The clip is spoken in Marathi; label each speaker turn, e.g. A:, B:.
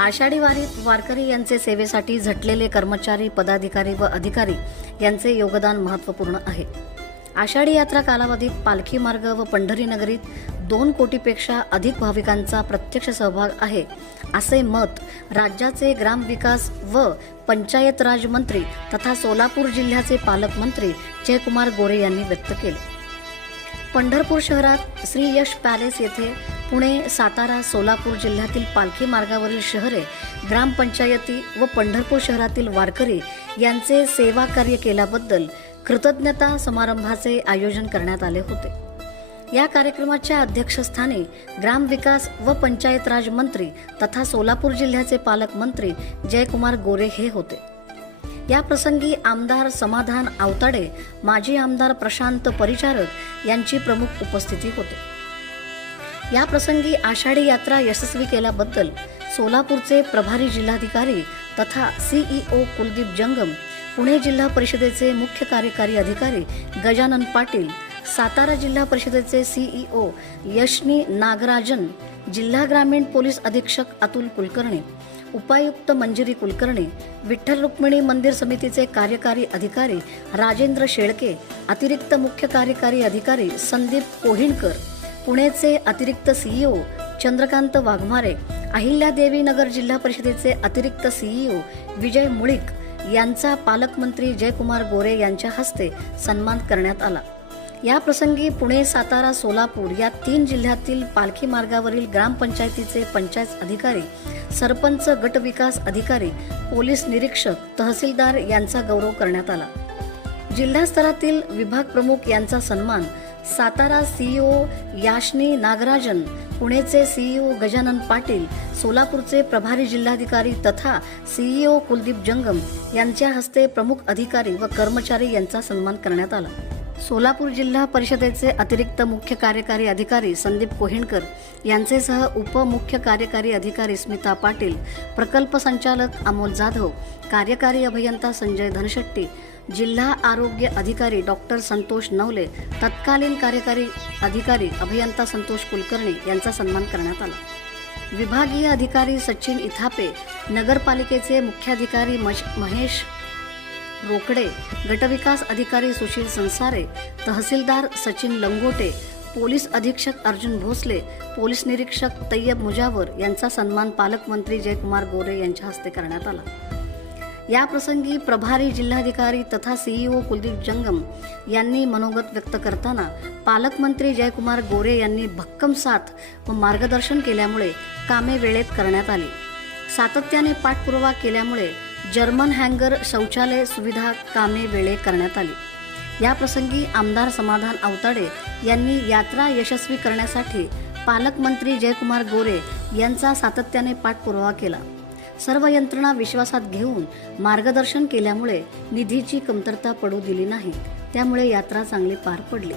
A: आषाढी वारीत वारकरी यांचे सेवेसाठी झटलेले कर्मचारी पदाधिकारी व अधिकारी यांचे योगदान महत्त्वपूर्ण आहे. आषाढी यात्रा कालावधीत पालखी मार्ग व पंढरी नगरीत दोन कोटीपेक्षा अधिक भाविकांचा प्रत्यक्ष सहभाग आहे असे मत राज्याचे ग्रामविकास व पंचायत राज मंत्री तथा सोलापूर जिल्ह्याचे पालकमंत्री जयकुमार गोरे यांनी व्यक्त केले. पंढरपूर शहरात श्री यश पॅलेस येथे पुणे सातारा सोलापूर जिल्ह्यातील पालखी मार्गावरील शहरे ग्रामपंचायती व पंढरपूर शहरातील वारकरी यांचे सेवा कार्य केल्याबद्दल कृतज्ञता समारंभाचे आयोजन करण्यात आले होते. या कार्यक्रमाच्या अध्यक्षस्थानी ग्रामविकास व पंचायत राज मंत्री तथा सोलापूर जिल्ह्याचे पालकमंत्री जयकुमार गोरे हे होते. या प्रसंगी आमदार समाधान आवताडे माजी आमदार प्रशांत परिचारक यांची प्रमुख उपस्थिती होती. या प्रसंगी आषाढी यात्रा यशस्वी केल्याबद्दल सोलापूरचे प्रभारी जिल्हाधिकारी तथा सीईओ कुलदीप जंगम पुणे जिल्हा परिषदेचे मुख्य कार्यकारी अधिकारी गजानन पाटील सातारा जिल्हा परिषदेचे सीईओ यशनी नागराजन जिल्हा ग्रामीण पोलीस अधीक्षक अतुल कुलकर्णी उपायुक्त मंजिरी कुलकर्णी विठ्ठल रुक्मिणी मंदिर समितीचे कार्यकारी अधिकारी राजेंद्र शेळके अतिरिक्त मुख्य कार्यकारी अधिकारी संदीप कोहिणकर पुणेचे अतिरिक्त सीईओ चंद्रकांत वाघमारे अहिल्यादेवी नगर जिल्हा परिषदेचे अतिरिक्त सीईओ विजय मुळीक यांचा पालकमंत्री जयकुमार गोरे यांच्या हस्ते सन्मान करण्यात आला. या प्रसंगी पुणे सातारा सोलापूर या तीन जिल्ह्यातील पालखी मार्गावरील ग्रामपंचायतीचे पंचायत अधिकारी सरपंच गटविकास अधिकारी पोलीस निरीक्षक तहसीलदार यांचा गौरव करण्यात आला. जिल्हा स्तरातील विभाग प्रमुख यांचा सन्मान सातारा सीईओ याशनी नागराजन पुणेचे सीईओ गजानन पाटील सोलापूरचे प्रभारी जिल्हाधिकारी तथा सीईओ कुलदीप जंगम यांच्या हस्ते प्रमुख अधिकारी व कर्मचारी यांचा सन्मान करण्यात आला. सोलापूर जिल्हा परिषदेचे अतिरिक्त मुख्य कार्यकारी अधिकारी संदीप कोहिणकर यांचेसह उपमुख्य कार्यकारी अधिकारी स्मिता पाटील प्रकल्प संचालक अमोल जाधव कार्यकारी अभियंता संजय धनशेट्टी जिल्हा आरोग्य अधिकारी डॉक्टर संतोष नवले तत्कालीन कार्यकारी अधिकारी अभियंता संतोष कुलकर्णी यांचा सन्मान करण्यात आला. विभागीय अधिकारी सचिन इथापे नगरपालिकेचे मुख्याधिकारी मश- महेश रोकडे गटविकास अधिकारी सुशील संसारे तहसीलदार सचिन लंगोटे पोलीस अधीक्षक अर्जुन भोसले पोलीस निरीक्षक तय्यब मुजावर यांचा सन्मान पालकमंत्री जयकुमार गोरे यांच्या हस्ते करण्यात आला. या प्रसंगी प्रभारी जिल्हाधिकारी तथा सीईओ कुलदीप जंगम यांनी मनोगत व्यक्त करताना पालकमंत्री जयकुमार गोरे यांनी भक्कम साथ व मार्गदर्शन केल्यामुळे कामे वेळेत करण्यात आली. सातत्याने पाठपुरावा केल्यामुळे जर्मन हँगर शौचालय सुविधा कामे वेळे करण्यात आली. या प्रसंगी आमदार समाधान अवताडे यांनी यात्रा यशस्वी करण्यासाठी पालकमंत्री जयकुमार गोरे यांचा सातत्याने पाठपुरावा केला. सर्व यंत्रणा विश्वासात घेऊन मार्गदर्शन केल्यामुळे निधीची कमतरता पडू दिली नाही. त्यामुळे यात्रा चांगली पार पडली.